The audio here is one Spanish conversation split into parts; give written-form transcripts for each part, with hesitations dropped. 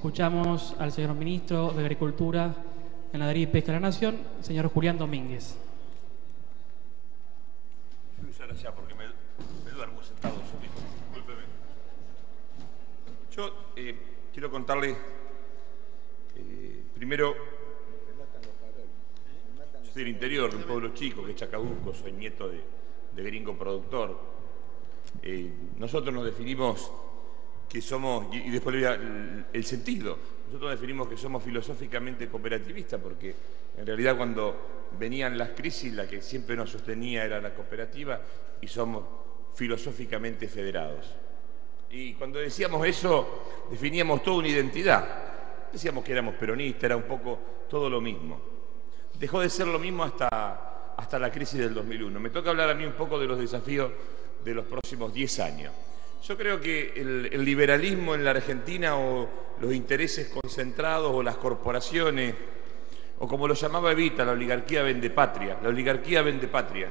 Escuchamos al señor Ministro de Agricultura, Ganadería y Pesca de la Nación, señor Julián Domínguez. Voy a usar allá porque me duermo sentado solito. Discúlpeme. Yo quiero contarle primero, yo soy del interior de un pueblo chico que es Chacabuco, soy nieto de gringo productor. Nosotros nos definimos que somos, y después le voy a el sentido, nosotros definimos que somos filosóficamente cooperativistas porque en realidad cuando venían las crisis la que siempre nos sostenía era la cooperativa y somos filosóficamente federados. Y cuando decíamos eso definíamos toda una identidad, decíamos que éramos peronistas, era un poco todo lo mismo. Dejó de ser lo mismo hasta la crisis del 2001. Me toca hablar a mí un poco de los desafíos de los próximos 10 años. Yo creo que el liberalismo en la Argentina o los intereses concentrados o las corporaciones, o como lo llamaba Evita, la oligarquía vende patria, la oligarquía vende patria,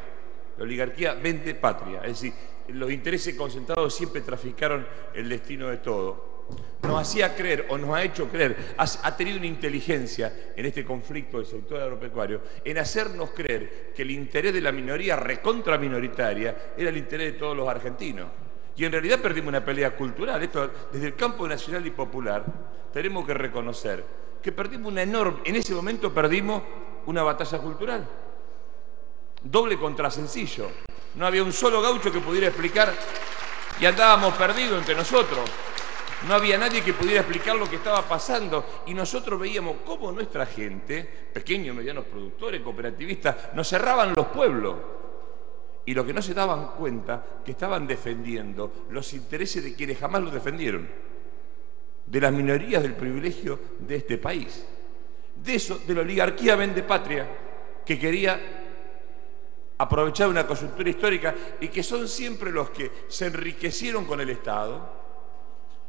la oligarquía vende patria. Es decir, los intereses concentrados siempre traficaron el destino de todo. Nos hacía creer, o nos ha hecho creer, ha tenido una inteligencia en este conflicto del sector agropecuario, en hacernos creer que el interés de la minoría recontra minoritaria era el interés de todos los argentinos. Y en realidad perdimos una pelea cultural. Esto, desde el campo nacional y popular, tenemos que reconocer que perdimos una enorme... En ese momento perdimos una batalla cultural. Doble contra sencillo. No había un solo gaucho que pudiera explicar y andábamos perdidos entre nosotros. No había nadie que pudiera explicar lo que estaba pasando y nosotros veíamos cómo nuestra gente, pequeños, medianos productores, cooperativistas, nos cerraban los pueblos. Y lo que no se daban cuenta, que estaban defendiendo los intereses de quienes jamás los defendieron, de las minorías del privilegio de este país. De eso, de la oligarquía vende patria, que quería aprovechar una coyuntura histórica y que son siempre los que se enriquecieron con el Estado,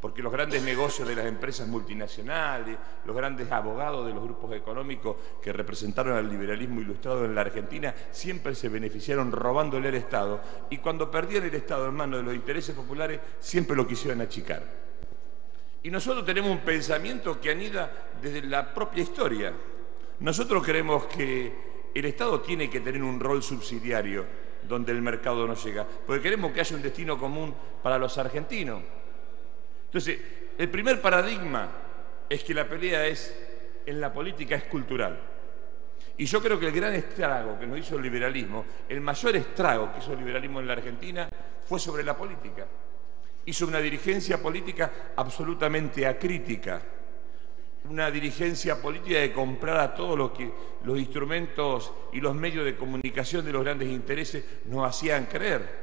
porque los grandes negocios de las empresas multinacionales, los grandes abogados de los grupos económicos que representaron al liberalismo ilustrado en la Argentina, siempre se beneficiaron robándole al Estado, y cuando perdían el Estado en manos de los intereses populares, siempre lo quisieron achicar. Y nosotros tenemos un pensamiento que anida desde la propia historia. Nosotros creemos que el Estado tiene que tener un rol subsidiario donde el mercado no llega, porque queremos que haya un destino común para los argentinos. Entonces, el primer paradigma es que la pelea en la política es cultural. Y yo creo que el gran estrago que nos hizo el liberalismo, el mayor estrago que hizo el liberalismo en la Argentina, fue sobre la política. Hizo una dirigencia política absolutamente acrítica. Una dirigencia política de comprar a todos los instrumentos y los medios de comunicación de los grandes intereses nos hacían creer.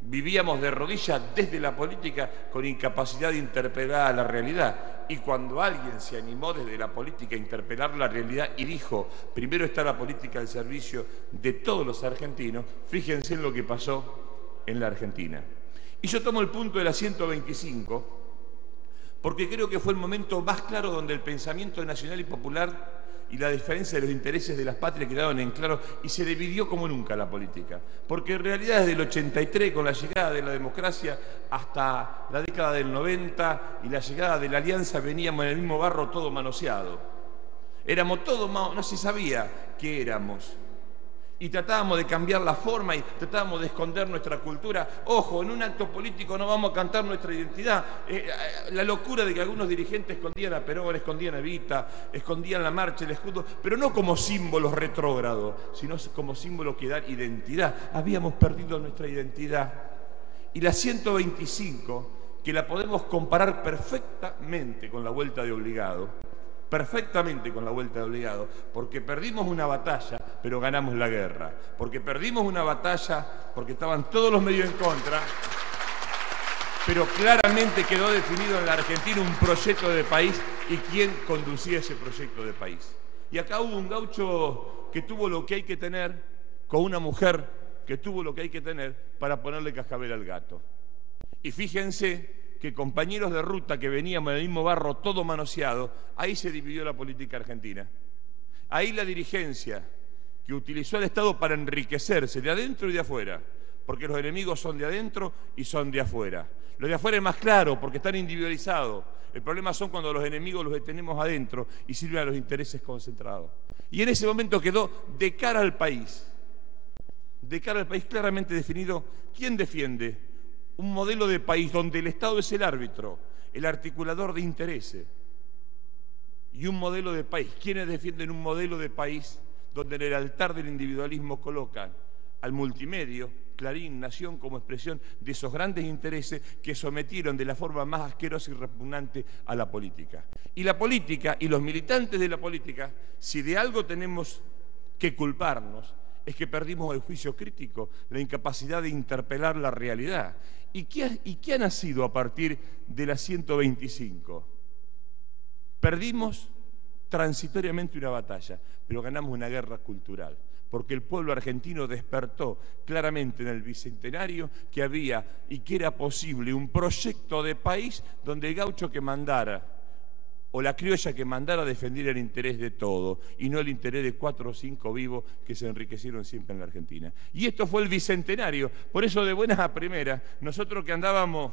Vivíamos de rodillas desde la política con incapacidad de interpelar a la realidad. Y cuando alguien se animó desde la política a interpelar la realidad y dijo, primero está la política al servicio de todos los argentinos, fíjense en lo que pasó en la Argentina. Y yo tomo el punto de la 125 porque creo que fue el momento más claro donde el pensamiento nacional y popular y la diferencia de los intereses de las patrias quedaron en claro y se dividió como nunca la política. Porque en realidad desde el 83, con la llegada de la democracia, hasta la década del 90 y la llegada de la alianza, veníamos en el mismo barro todo manoseado. Éramos todos, no se sabía qué éramos. Y tratábamos de cambiar la forma y tratábamos de esconder nuestra cultura. Ojo, en un acto político no vamos a cantar nuestra identidad. La locura de que algunos dirigentes escondían a Perón, escondían a Evita, escondían la marcha, el escudo, pero no como símbolos retrógrados, sino como símbolos que dan identidad. Habíamos perdido nuestra identidad. Y la 125, que la podemos comparar perfectamente con la vuelta de obligado, porque perdimos una batalla, pero ganamos la guerra, porque perdimos una batalla, porque estaban todos los medios en contra, pero claramente quedó definido en la Argentina un proyecto de país y quién conducía ese proyecto de país. Y acá hubo un gaucho que tuvo lo que hay que tener, con una mujer que tuvo lo que hay que tener para ponerle cascabel al gato. Y fíjense que compañeros de ruta que veníamos en el mismo barro todo manoseado, ahí se dividió la política argentina. Ahí la dirigencia que utilizó al Estado para enriquecerse de adentro y de afuera, porque los enemigos son de adentro y son de afuera. Los de afuera es más claro porque están individualizados. El problema son cuando los enemigos los tenemos adentro y sirven a los intereses concentrados. Y en ese momento quedó de cara al país claramente definido quién defiende un modelo de país donde el Estado es el árbitro, el articulador de intereses, y un modelo de país. ¿Quiénes defienden un modelo de país donde en el altar del individualismo colocan al multimedio, Clarín, Nación, como expresión de esos grandes intereses que sometieron de la forma más asquerosa y repugnante a la política? Y la política y los militantes de la política, si de algo tenemos que culparnos, es que perdimos el juicio crítico, la incapacidad de interpelar la realidad. ¿Y qué ha nacido a partir de la 125? Perdimos transitoriamente una batalla, pero ganamos una guerra cultural, porque el pueblo argentino despertó claramente en el Bicentenario que había y que era posible un proyecto de país donde el gaucho que mandara o la criolla que mandara defendiera el interés de todo y no el interés de 4 o 5 vivos que se enriquecieron siempre en la Argentina. Y esto fue el Bicentenario. Por eso, de buenas a primeras, nosotros que andábamos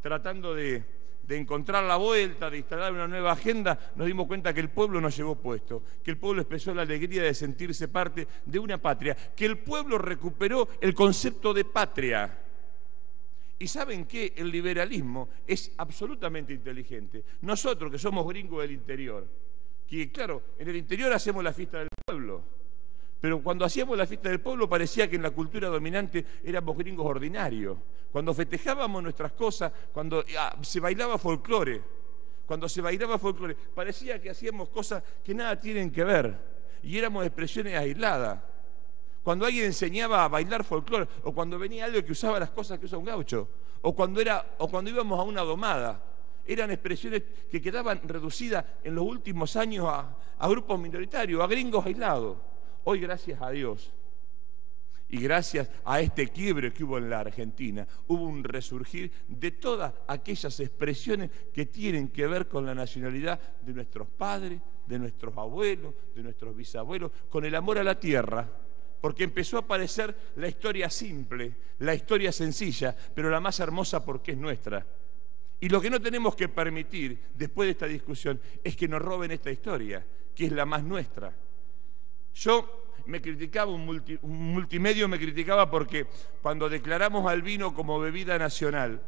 tratando de encontrar la vuelta, de instalar una nueva agenda, nos dimos cuenta que el pueblo nos llevó puesto, que el pueblo expresó la alegría de sentirse parte de una patria, que el pueblo recuperó el concepto de patria. Y ¿saben qué? El liberalismo es absolutamente inteligente. Nosotros, que somos gringos del interior, que claro, en el interior hacemos la fiesta del pueblo, pero cuando hacíamos la fiesta del pueblo parecía que en la cultura dominante éramos gringos ordinarios. Cuando festejábamos nuestras cosas, cuando se bailaba folclore, parecía que hacíamos cosas que nada tienen que ver y éramos expresiones aisladas. Cuando alguien enseñaba a bailar folclore, o cuando venía alguien que usaba las cosas que usa un gaucho, o cuando íbamos a una domada, eran expresiones que quedaban reducidas en los últimos años a grupos minoritarios, a gringos aislados. Hoy, gracias a Dios, y gracias a este quiebre que hubo en la Argentina, hubo un resurgir de todas aquellas expresiones que tienen que ver con la nacionalidad de nuestros padres, de nuestros abuelos, de nuestros bisabuelos, con el amor a la tierra, porque empezó a aparecer la historia simple, la historia sencilla, pero la más hermosa porque es nuestra. Y lo que no tenemos que permitir después de esta discusión es que nos roben esta historia, que es la más nuestra. Yo me criticaba, un multimedio me criticaba porque cuando declaramos al vino como bebida nacional,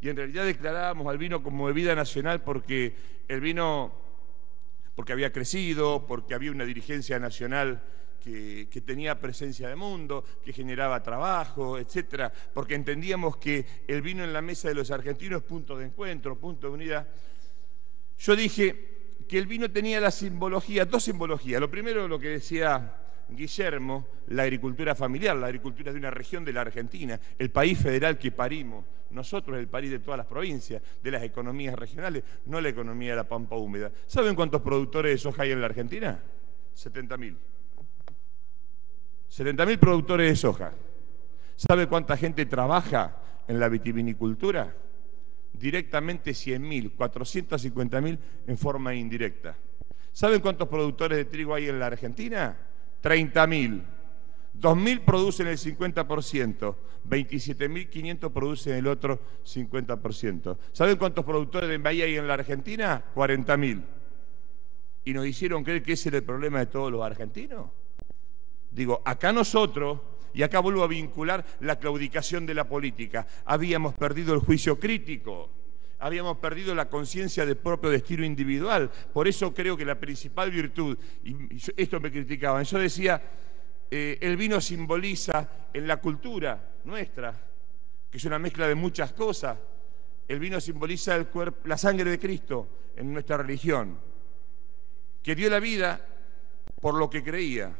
y en realidad declarábamos al vino como bebida nacional porque el vino, porque había crecido, porque había una dirigencia nacional que tenía presencia de mundo, que generaba trabajo, etcétera, porque entendíamos que el vino en la mesa de los argentinos es punto de encuentro, punto de unidad. Yo dije que el vino tenía dos simbologías. Lo primero, lo que decía Guillermo, la agricultura familiar. La agricultura es de una región de la Argentina, el país federal que parimos. Nosotros, el país de todas las provincias, de las economías regionales, no la economía de la pampa húmeda. ¿Saben cuántos productores de soja hay en la Argentina? 70.000. 70.000 productores de soja. ¿Sabe cuánta gente trabaja en la vitivinicultura? Directamente 100.000, 450.000 en forma indirecta. ¿Saben cuántos productores de trigo hay en la Argentina? 30.000. 2.000 producen el 50%, 27.500 producen el otro 50%. ¿Saben cuántos productores de maíz hay en la Argentina? 40.000. ¿Y nos hicieron creer que ese era el problema de todos los argentinos? Digo, acá nosotros, y acá vuelvo a vincular la claudicación de la política, habíamos perdido el juicio crítico, habíamos perdido la conciencia del propio destino individual. Por eso creo que la principal virtud, y esto me criticaban, yo decía, el vino simboliza en la cultura nuestra, que es una mezcla de muchas cosas, el vino simboliza el cuerpo, la sangre de Cristo en nuestra religión, que dio la vida por lo que creía.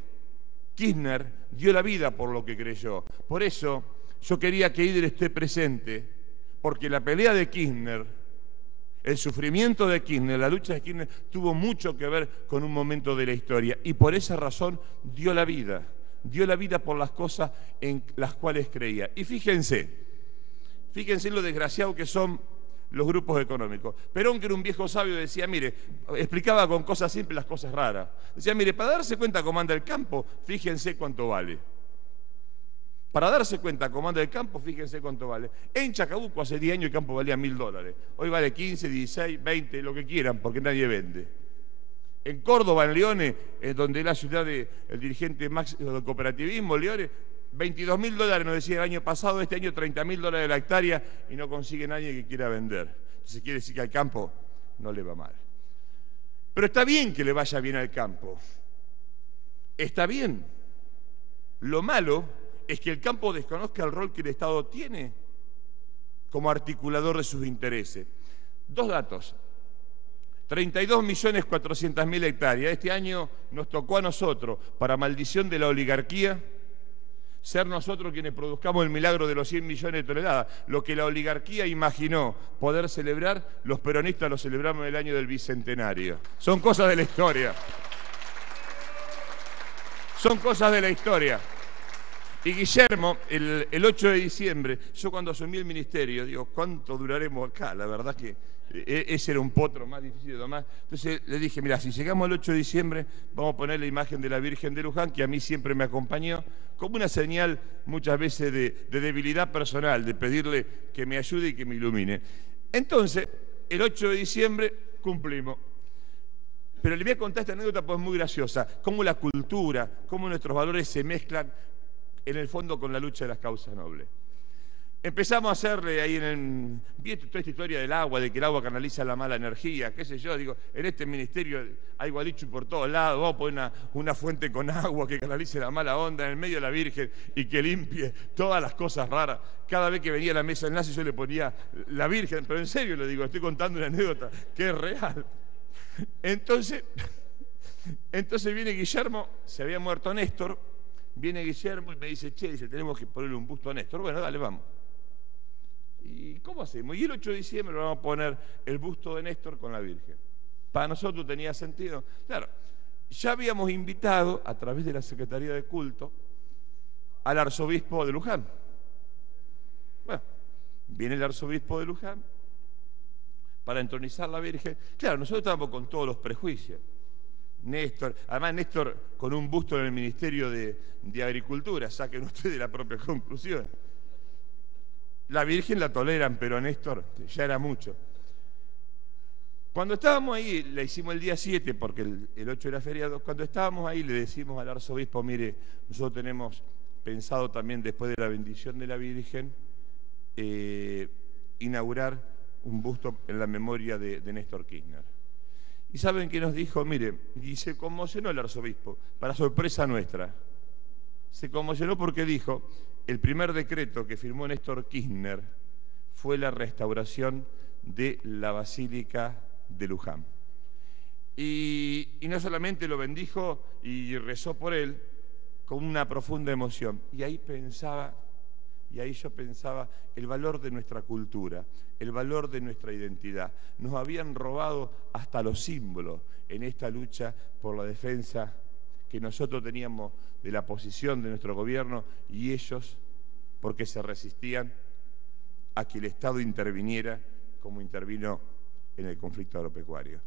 Kirchner dio la vida por lo que creyó. Por eso yo quería que Ider esté presente, porque la pelea de Kirchner, el sufrimiento de Kirchner, la lucha de Kirchner tuvo mucho que ver con un momento de la historia y por esa razón dio la vida por las cosas en las cuales creía. Y fíjense lo desgraciado que son los grupos económicos. Perón, que era un viejo sabio, decía, mire, explicaba con cosas simples las cosas raras. Decía, mire, para darse cuenta cómo anda el campo, fíjense cuánto vale. Para darse cuenta, comando del campo, fíjense cuánto vale. En Chacabuco hace 10 años el campo valía $1000. Hoy vale 15, 16, 20, lo que quieran, porque nadie vende. En Córdoba, en Leones, donde es la ciudad del dirigente máximo del cooperativismo, Leones, $22.000 nos decía el año pasado, este año $30.000 la hectárea y no consigue nadie que quiera vender. Entonces quiere decir que al campo no le va mal. Pero está bien que le vaya bien al campo. Está bien. Lo malo es que el campo desconozca el rol que el Estado tiene como articulador de sus intereses. 2 datos. 32.400.000 hectáreas. Este año nos tocó a nosotros, para maldición de la oligarquía, ser nosotros quienes produzcamos el milagro de los 100 millones de toneladas. Lo que la oligarquía imaginó poder celebrar, los peronistas lo celebramos en el año del Bicentenario. Son cosas de la historia. Son cosas de la historia. Y Guillermo, el 8 de diciembre, yo cuando asumí el ministerio, digo, ¿cuánto duraremos acá? La verdad que ese era un potro más difícil de domar. Entonces le dije, mira, si llegamos al 8 de diciembre, vamos a poner la imagen de la Virgen de Luján, que a mí siempre me acompañó, como una señal muchas veces de debilidad personal, de pedirle que me ayude y que me ilumine. Entonces, el 8 de diciembre cumplimos. Pero le voy a contar esta anécdota porque es muy graciosa, cómo la cultura, cómo nuestros valores se mezclan en el fondo con la lucha de las causas nobles. Empezamos a hacerle ahí ¿viste toda esta historia del agua, de que el agua canaliza la mala energía? ¿Qué sé yo? Digo, en este ministerio hay gualichu por todos lados, vamos a poner una fuente con agua que canalice la mala onda en el medio de la Virgen y que limpie todas las cosas raras. Cada vez que venía a la mesa de enlace yo le ponía la Virgen, pero en serio le digo, estoy contando una anécdota que es real. Entonces viene Guillermo, se había muerto Néstor, viene Guillermo y me dice, che, dice, tenemos que ponerle un busto a Néstor. Bueno, dale, vamos. ¿Y cómo hacemos? Y el 8 de diciembre vamos a poner el busto de Néstor con la Virgen. Para nosotros tenía sentido. Claro, ya habíamos invitado, a través de la Secretaría de Culto, al arzobispo de Luján. Bueno, viene el arzobispo de Luján para entronizar la Virgen. Claro, nosotros estábamos con todos los prejuicios. Néstor, además Néstor con un busto en el Ministerio de Agricultura, saquen ustedes la propia conclusión. La Virgen la toleran, pero Néstor ya era mucho. Cuando estábamos ahí, la hicimos el día 7 porque el 8 era feriado, cuando estábamos ahí le decimos al arzobispo, mire, nosotros tenemos pensado también después de la bendición de la Virgen, inaugurar un busto en la memoria de Néstor Kirchner. ¿Y saben qué nos dijo? Mire, y se conmocionó el arzobispo, para sorpresa nuestra. Se conmocionó porque dijo, el primer decreto que firmó Néstor Kirchner fue la restauración de la Basílica de Luján. Y no solamente lo bendijo y rezó por él con una profunda emoción. Y ahí yo pensaba el valor de nuestra cultura, el valor de nuestra identidad. Nos habían robado hasta los símbolos en esta lucha por la defensa que nosotros teníamos de la posición de nuestro gobierno y ellos porque se resistían a que el Estado interviniera como intervino en el conflicto agropecuario.